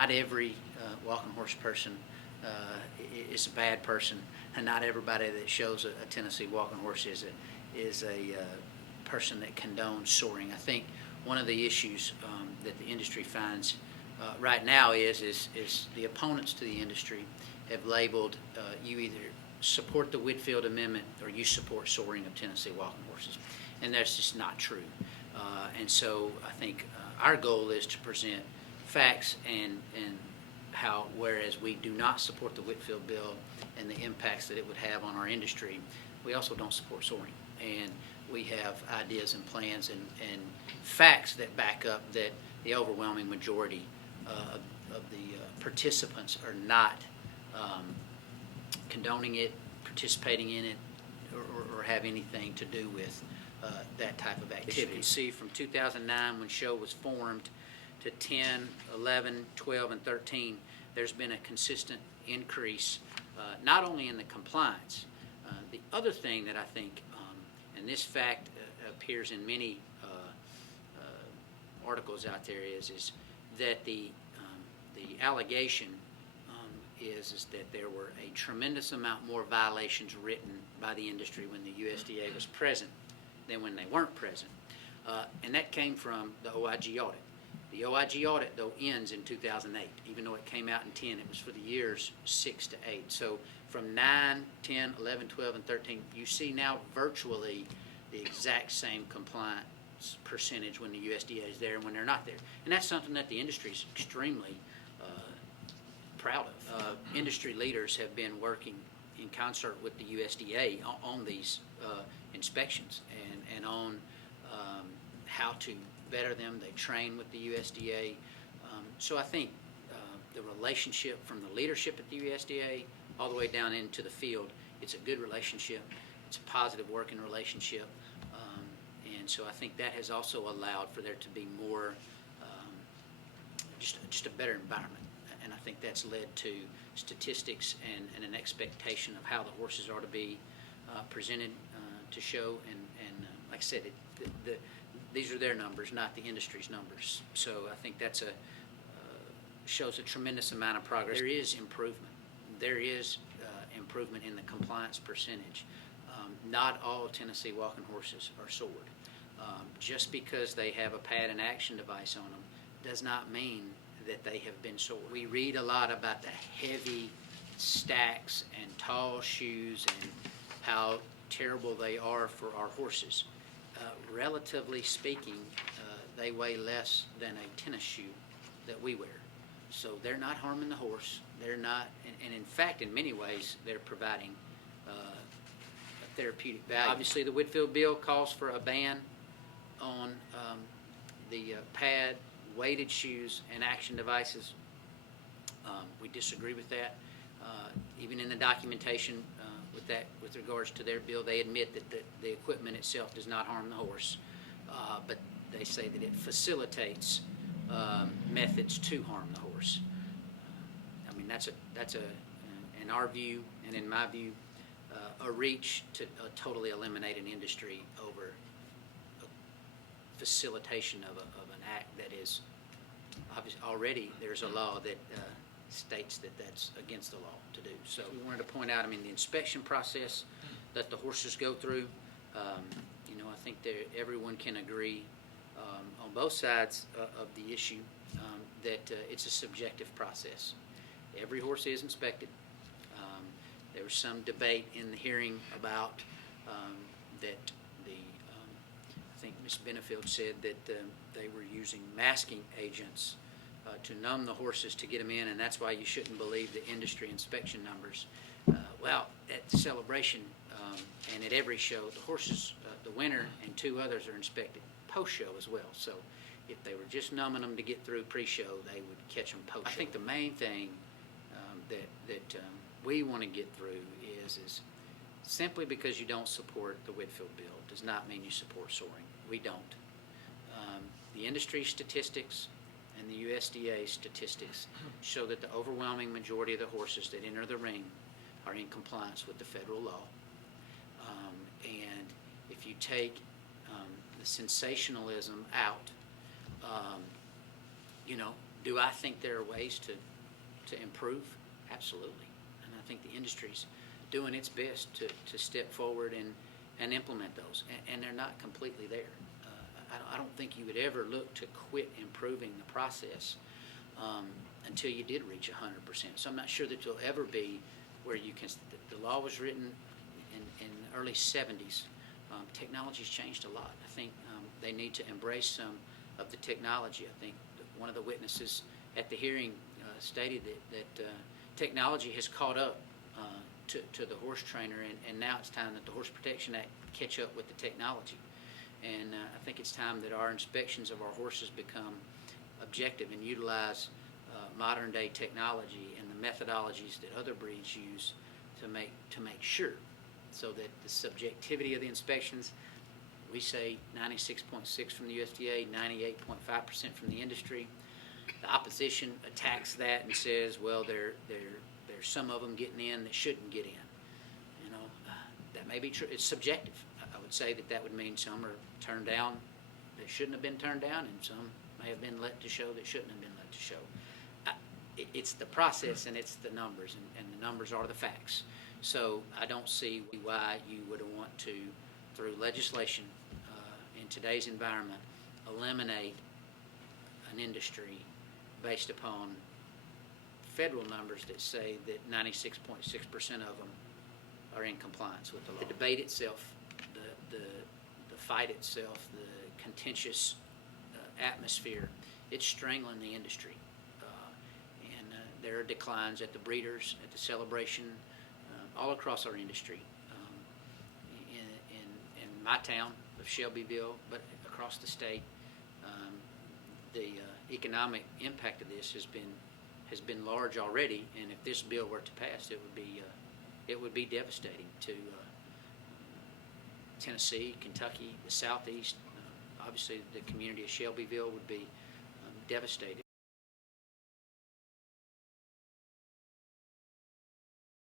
not every walking horse person is a bad person, and not everybody that shows a Tennessee walking horse is a person that condones soaring. I think one of the issues that the industry finds right now is the opponents to the industry have labeled you either support the Whitfield Amendment or you support soaring of Tennessee walking horses, and that's just not true. And so I think our goal is to present facts and how, whereas we do not support the Whitfield bill and the impacts that it would have on our industry, we also don't support soaring. And we have ideas and plans and facts that back up that the overwhelming majority of the participants are not condoning it, participating in it, or have anything to do with that type of activity. As you can see, from 2009 when SHOW was formed to 10, 11, 12, and 13, there's been a consistent increase, not only in the compliance. The other thing that I think, and this fact appears in many articles out there, is that the allegation is that there were a tremendous amount more violations written by the industry when the USDA was present than when they weren't present. And that came from the OIG audit. The OIG audit, though, ends in 2008. Even though it came out in 10, it was for the years 6 to 8. So from 9, 10, 11, 12, and 13, you see now virtually the exact same compliance percentage when the USDA is there and when they're not there. And that's something that the industry is extremely proud of. Industry leaders have been working in concert with the USDA on these inspections and on how to better them. They train with the USDA. So I think the relationship from the leadership at the USDA all the way down into the field, it's a good relationship. It's a positive working relationship. And so I think that has also allowed for there to be more, just a better environment. And I think that's led to statistics and an expectation of how the horses are to be presented to SHOW. And like I said, these are their numbers, not the industry's numbers. So I think that's shows a tremendous amount of progress. There is improvement. There is improvement in the compliance percentage. Not all Tennessee walking horses are soared. Just because they have a pad and action device on them does not mean that they have been soared. We read a lot about the heavy stacks and tall shoes and how terrible they are for our horses. Relatively speaking, they weigh less than a tennis shoe that we wear. So they're not harming the horse. They're not, and in fact, in many ways, they're providing a therapeutic value. Obviously, the Whitfield bill calls for a ban on the pad, weighted shoes, and action devices. We disagree with that. Even in the documentation with regards to their bill, they admit that the equipment itself does not harm the horse, but they say that it facilitates methods to harm the horse. I mean, that's in our view and in my view, a reach to totally eliminate an industry over facilitation of an act that is obviously already there's a law that states that that's against the law to do. So we wanted to point out, I mean, the inspection process that the horses go through, I think that everyone can agree on both sides of the issue that it's a subjective process. Every horse is inspected. There was some debate in the hearing about that I think Ms. Benefield said that they were using masking agents to numb the horses to get them in, and that's why you shouldn't believe the industry inspection numbers. Well, at the celebration and at every show, the horses, the winner and 2 others are inspected post-show as well. So if they were just numbing them to get through pre-show, they would catch them post-show. I think the main thing that we want to get through is simply because you don't support the Whitfield bill does not mean you support soaring. We don't. The industry statistics and the USDA statistics show that the overwhelming majority of the horses that enter the ring are in compliance with the federal law. And if you take the sensationalism out, Do I think there are ways to improve? Absolutely. And I think the industry's doing its best to step forward and implement those, and they're not completely there. I don't think you would ever look to quit improving the process until you did reach 100%. So I'm not sure that you'll ever be where you can. The law was written in the early 70s. Technology's changed a lot. I think they need to embrace some of the technology. I think one of the witnesses at the hearing stated that technology has caught up to the horse trainer, and now it's time that the Horse Protection Act catch up with the technology. And I think it's time that our inspections of our horses become objective and utilize modern day technology and the methodologies that other breeds use to make sure, so that the subjectivity of the inspections, we say 96.6 from the USDA, 98.5% from the industry. The opposition attacks that and says, well, there's some of them getting in that shouldn't get in. You know, that may be true. It's subjective. I would say that would mean some are turned down that shouldn't have been turned down, and some may have been let to show that shouldn't have been let to show. It's the process and it's the numbers, and the numbers are the facts. So I don't see why you would want to, through legislation in today's environment, eliminate an industry based upon federal numbers that say that 96.6% of them are in compliance with the law. The debate itself, the fight itself, the contentious atmosphere, it's strangling the industry. And there are declines at the breeders, at the celebration, all across our industry. In my town of Shelbyville, but across the state, the economic impact of this has been large already, and if this bill were to pass, it would be devastating to Tennessee, Kentucky, the Southeast. Obviously, the community of Shelbyville would be devastated.